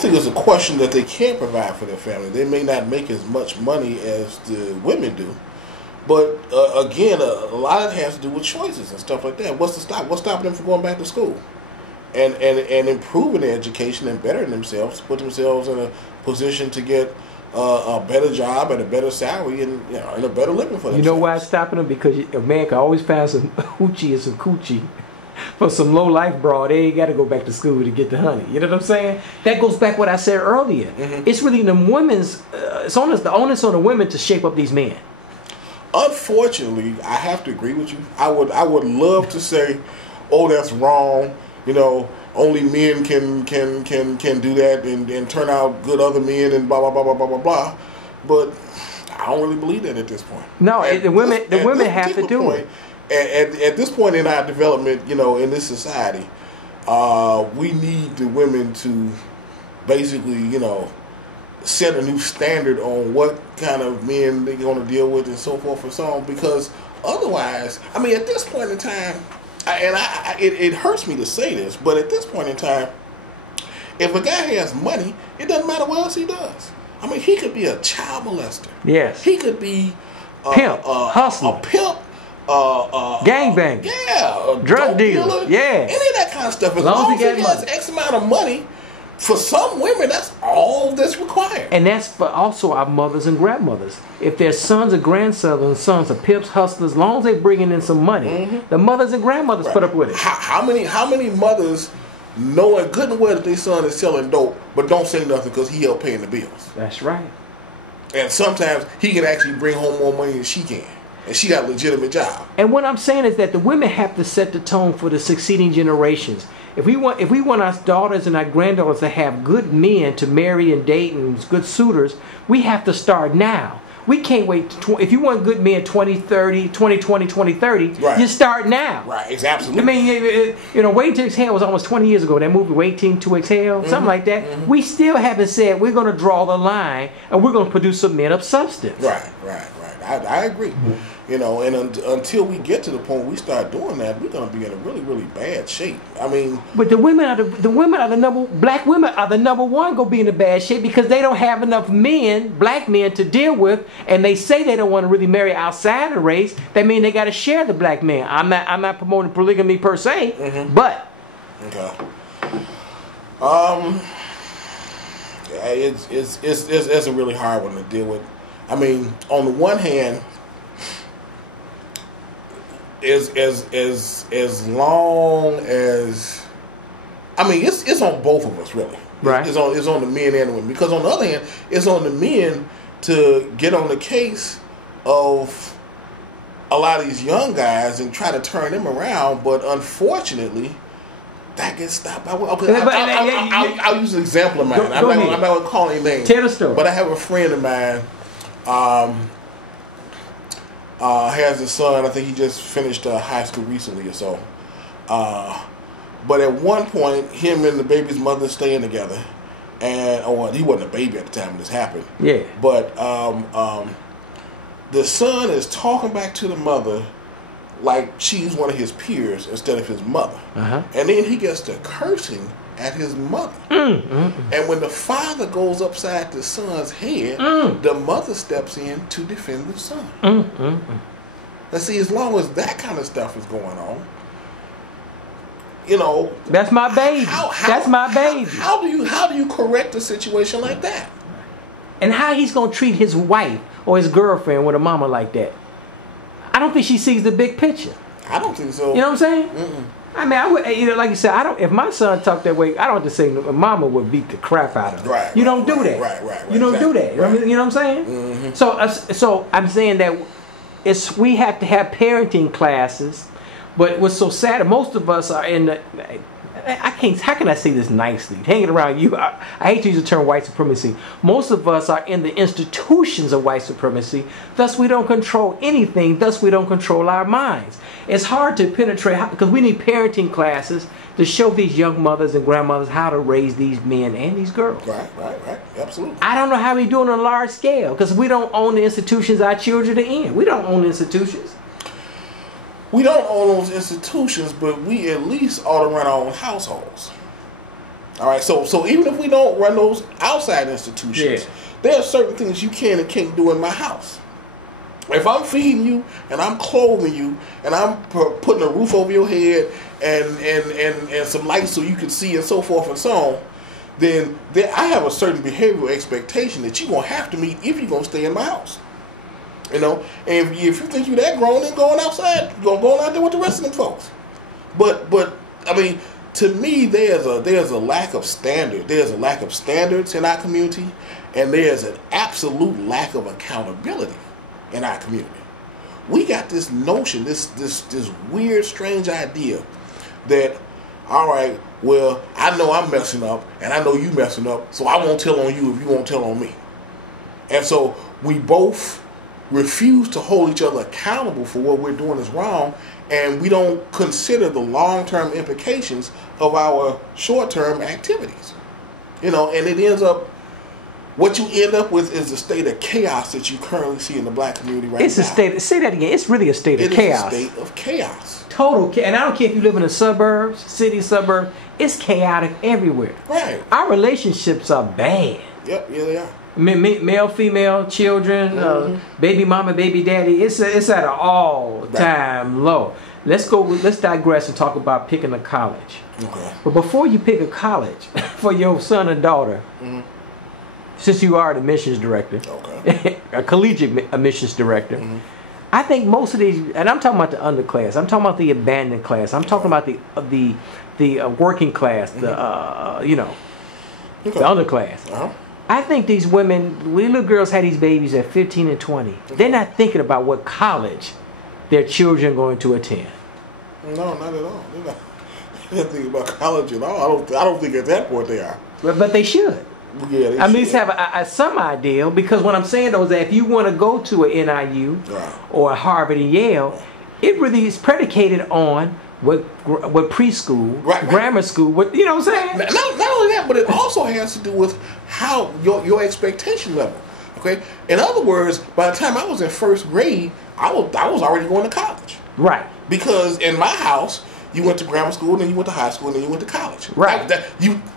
don't think it's a question that they can't provide for their family. They may not make as much money as the women do, but again, a lot of it has to do with choices and stuff like that. What's stopping them from going back to school and improving their education and bettering themselves, put themselves in a position to get a better job and a better salary and and a better living for themselves. You know why it's stopping them? Because a man can always find some hoochie and some coochie for some low life broad. They ain't got to go back to school to get the honey. You know what I'm saying? That goes back what I said earlier. It's really the women's. It's the onus on the women to shape up these men. Unfortunately, I have to agree with you. I would love to say, oh, that's wrong. Only men can do that and turn out good other men and blah blah blah blah blah blah blah. But I don't really believe that at this point. No, the women have to do it. At this point in our development, in this society, we need the women to basically, set a new standard on what kind of men they're going to deal with and so forth and so on. Because otherwise, at this point in time, it hurts me to say this, but at this point in time, if a guy has money, it doesn't matter what else he does. He could be a child molester. Yes. He could be pimp, hustler, a pimp. Gangbang, drug dealer, any of that kind of stuff. As long as he has X amount of money, for some women, that's all that's required. And that's for also our mothers and grandmothers. If their sons or grandsons, sons are pimps, hustlers, as long as they're bringing in some money, the mothers and grandmothers put up with it. How many mothers knowing good and well that their son is selling dope, but don't say nothing because he helped paying the bills? That's right. And sometimes he can actually bring home more money than she can. And she got a legitimate job. And what I'm saying is that the women have to set the tone for the succeeding generations. If we want our daughters and our granddaughters to have good men to marry and date and good suitors, we have to start now. We can't wait. If you want good men 2020, 2030, you start now. Right, it's absolutely. Waiting to Exhale was almost 20 years ago. That movie, Waiting to Exhale, something like that. We still haven't said we're going to draw the line and we're going to produce some men of substance. Right. I agree. And until we get to the point where we start doing that, we're going to be in a really, really bad shape. But the women are black women are the number one going to be in a bad shape because they don't have enough black men to deal with, and they say they don't want to really marry outside the race. That means they got to share the black man. I'm not promoting polygamy per se, but okay. It's a really hard one to deal with. On the one hand, as long as it's on both of us really. Right. It's on the men and the women, because on the other hand, it's on the men to get on the case of a lot of these young guys and try to turn them around, but unfortunately, that gets stopped. I'll use an example of mine. I'm not going to call any names. Tell the story. But I have a friend of mine. Has a son. I think he just finished high school recently or so. But at one point, him and the baby's mother staying together, and he wasn't a baby at the time when this happened. Yeah. But the son is talking back to the mother like she's one of his peers instead of his mother. And then he gets to cursing at his mother. And when the father goes upside the son's head, the mother steps in to defend the son. Now see, as long as that kind of stuff is going on, that's my baby. That's my baby. How do you correct a situation like that? And how he's gonna treat his wife or his girlfriend with a mama like that? I don't think she sees the big picture. I don't think so. You know what I'm saying? I would, like you said, if my son talked that way, I don't have to say mama would beat the crap out of him. Right. You don't do that. Right. You don't do that. Right. You know what I'm saying? So I'm saying that we have to have parenting classes, but what's so sad, most of us are in the. How can I say this nicely? Hanging around you, I hate to use the term white supremacy. Most of us are in the institutions of white supremacy. Thus, we don't control anything. Thus, we don't control our minds. It's hard to penetrate because we need parenting classes to show these young mothers and grandmothers how to raise these men and these girls. Right. Absolutely. I don't know how we do it on a large scale because we don't own the institutions our children are in. We don't own the institutions. We don't own those institutions, but we at least ought to run our own households. All right, so even if we don't run those outside institutions, there are certain things you can and can't do in my house. If I'm feeding you and I'm clothing you and I'm putting a roof over your head and some lights so you can see and so forth and so on, then I have a certain behavioral expectation that you're going to have to meet if you're going to stay in my house. You know, and if you think you're that grown, then going outside, going out there with the rest of them folks. But I mean, to me, there's a lack of standard. There's a lack of standards in our community, and there's an absolute lack of accountability in our community. We got this notion, this weird, strange idea that, all right, well, I know I'm messing up, and I know you messing up, so I won't tell on you if you won't tell on me. And so we both refuse to hold each other accountable for what we're doing is wrong, and we don't consider the long-term implications of our short-term activities. You know, and it ends up, what you end up with is a state of chaos that you currently see in the black community right now. It's a state, say that again, it's really a state of chaos. It is a state of chaos. Total chaos. And I don't care if you live in the suburbs, city, suburb, it's chaotic everywhere. Right. Our relationships are bad. Yep, yeah, they are. Male, female, children, baby mama, baby daddy, it's at an all-time low. Let's digress and talk about picking a college. Okay. But before you pick a college for your son and daughter, since you are the admissions director, a collegiate admissions director, I think most of these, and I'm talking about the underclass, I'm talking about the abandoned class, I'm talking about the working class, the underclass. I think these women, we little girls had these babies at 15 and 20. They're not thinking about what college their children are going to attend. No, not at all. They're not thinking about college at all. I don't think at that point they are. But they should. Yeah, they at least have some ideal, because what I'm saying though is that if you want to go to an NIU or a Harvard and Yale, it really is predicated on what preschool, grammar school, you know what I'm saying? Not only that, but it also has to do with how your expectation level. Okay, in other words, by the time I was in first grade, I was already going to college. Right. Because in my house, you went to grammar school, then you went to high school, and then you went to college. Right.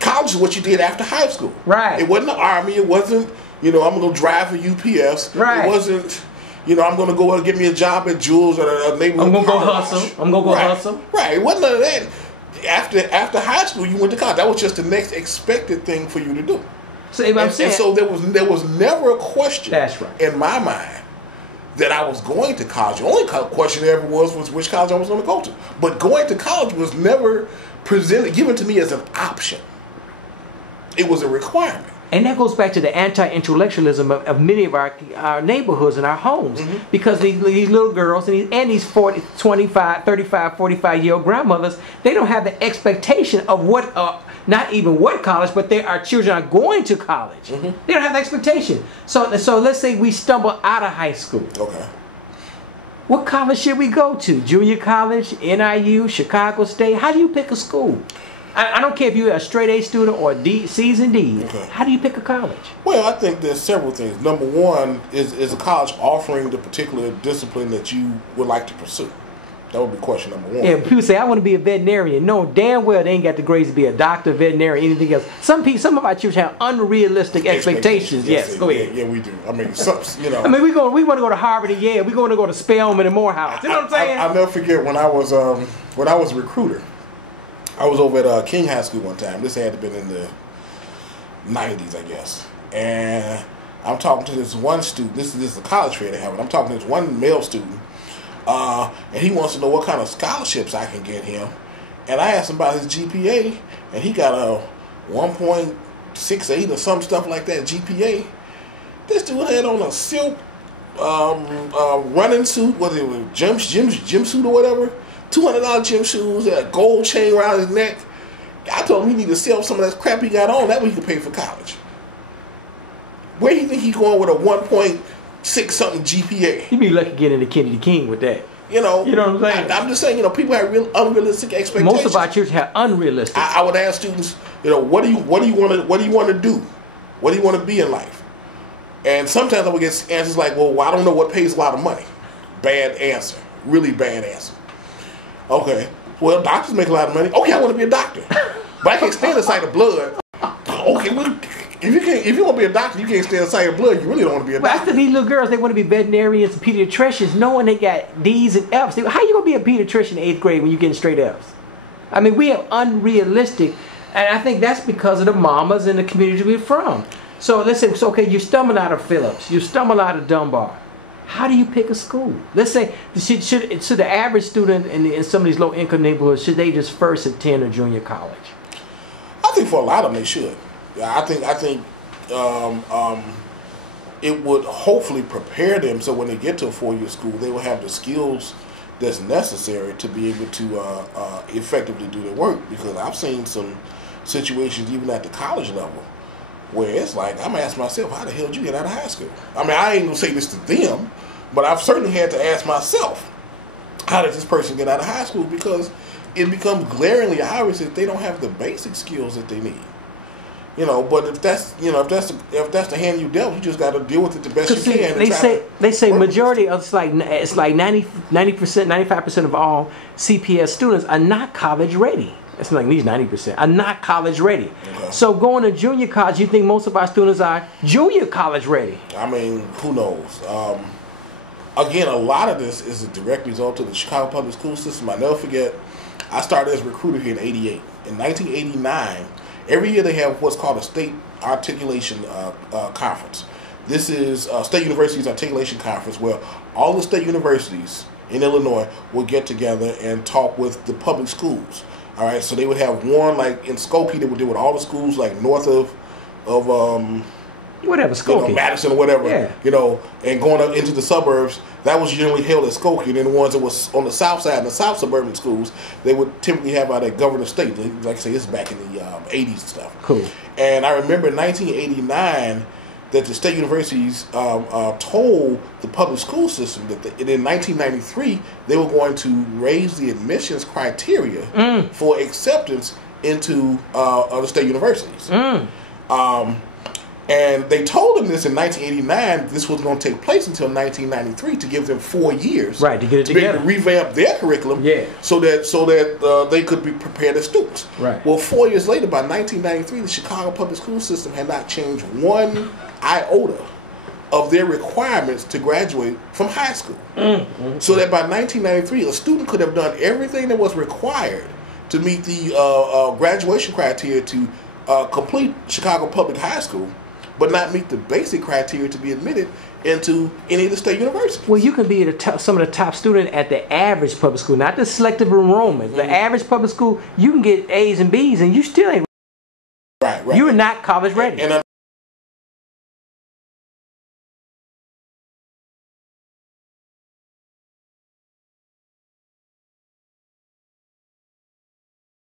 College is what you did after high school. Right. It wasn't the Army. It wasn't, I'm going to drive for UPS. Right. It wasn't, I'm going to go and get me a job at Jules or a neighborhood. I'm going to go hustle. I'm going to go hustle. Right. It wasn't none of that. After high school, you went to college. That was just the next expected thing for you to do. So, and so there was never a question That's right. in my mind that I was going to college. The only question there ever was which college I was going to go to. But going to college was never given to me as an option. It was a requirement. And that goes back to the anti-intellectualism of many of our neighborhoods and our homes. Because these little girls and these 40, 25, 35, 45-year-old grandmothers, they don't have the expectation of not even what college, but our children are going to college. They don't have the expectation. So let's say we stumble out of high school. Okay. What college should we go to? Junior college, NIU, Chicago State? How do you pick a school? I don't care if you're a straight A student or C's and D's. Okay. How do you pick a college? Well, I think there's several things. Number one is a college offering the particular discipline that you would like to pursue. That would be question number one. Yeah, people say, I want to be a veterinarian. No, damn well they ain't got the grades to be a doctor, veterinarian, anything else. Some of our children have unrealistic expectations. Yes, go ahead. Yeah, we do. I mean, we want to go to Harvard and Yale. We want to go to Spelman and Morehouse. You know what I'm saying? I'll never forget when I was a recruiter. I was over at King High School one time. This had to have been in the 90s, I guess. And I'm talking to this one student. This is a college fair they have. I'm talking to this one male student. And he wants to know what kind of scholarships I can get him. And I asked him about his GPA, and he got a 1.68 or some stuff like that GPA. This dude had on a silk running suit, whether it was gym suit or whatever, $200 gym shoes, a gold chain around his neck. I told him he need to sell some of that crap he got on. That way he could pay for college. Where do you think he's going with a 1.6 something GPA? You'd be lucky to get into Kennedy King with that. You know what I'm saying? I'm just saying, people have real unrealistic expectations. Most of our children have unrealistic. I would ask students, what do you want to do? What do you want to be in life? And sometimes I would get answers like, well, I don't know what pays a lot of money. Bad answer. Really bad answer. Okay. Well, doctors make a lot of money. Okay, I want to be a doctor. But I can't stand the sight of blood. Okay, well, if you want to be a doctor, you can't stand the sight of blood. You really don't want to be a doctor. Well, I think these little girls, they want to be veterinarians and pediatricians, knowing they got D's and F's. How you gonna be a pediatrician in 8th grade when you're getting straight F's? I mean, we have unrealistic, and I think that's because of the mamas and the community we're from. So let's say, okay, you stumble out of Phillips, you stumble out of Dunbar. How do you pick a school? Let's say, should the average student in some of these low-income neighborhoods, should they just first attend a junior college? I think for a lot of them they should. Yeah, I think it would hopefully prepare them so when they get to a 4-year school, they will have the skills that's necessary to be able to effectively do their work. Because I've seen some situations even at the college level where it's like, I'm asking myself, how the hell did you get out of high school? I mean, I ain't gonna say this to them, but I've certainly had to ask myself, how did this person get out of high school? Because it becomes glaringly obvious that they don't have the basic skills that they need. You know, but if that's the hand you dealt, you just got to deal with it the best you can. They say majority of it's like 90%, 95% of all CPS students are not college ready. It's like these 90% are not college ready. Okay. So going to junior college, you think most of our students are junior college ready? I mean, who knows? Again, a lot of this is a direct result of the Chicago public school system. I never forget, I started as a recruiter here in '88. In 1989, every year they have what's called a state articulation conference. This is State University's Articulation Conference, where all the state universities in Illinois will get together and talk with the public schools. All right, so they would have one, like in Skokie, they would deal with all the schools like north of whatever, Skokie, Madison or whatever, yeah. And going up into the suburbs. That was generally held at Skokie. And then the ones that was on the south side, in the south suburban schools, they would typically have out at Governor State. Like I say, this is back in the 80s and stuff. Cool. And I remember in 1989 that the state universities told the public school system that in 1993 they were going to raise the admissions criteria for acceptance into the state universities. And they told them this in 1989. This was going to take place until 1993 to give them 4 years, right, to get it together, to revamp their curriculum, so that they could be prepared as students. Right. Well, 4 years later, by 1993, the Chicago public school system had not changed one iota of their requirements to graduate from high school. So that by 1993, a student could have done everything that was required to meet the graduation criteria to complete Chicago public high school, but not meet the basic criteria to be admitted into any of the state universities. Well, you can be some of the top student at the average public school, not the selective enrollment. The average public school, you can get A's and B's, and you still ain't right. You're not college ready. And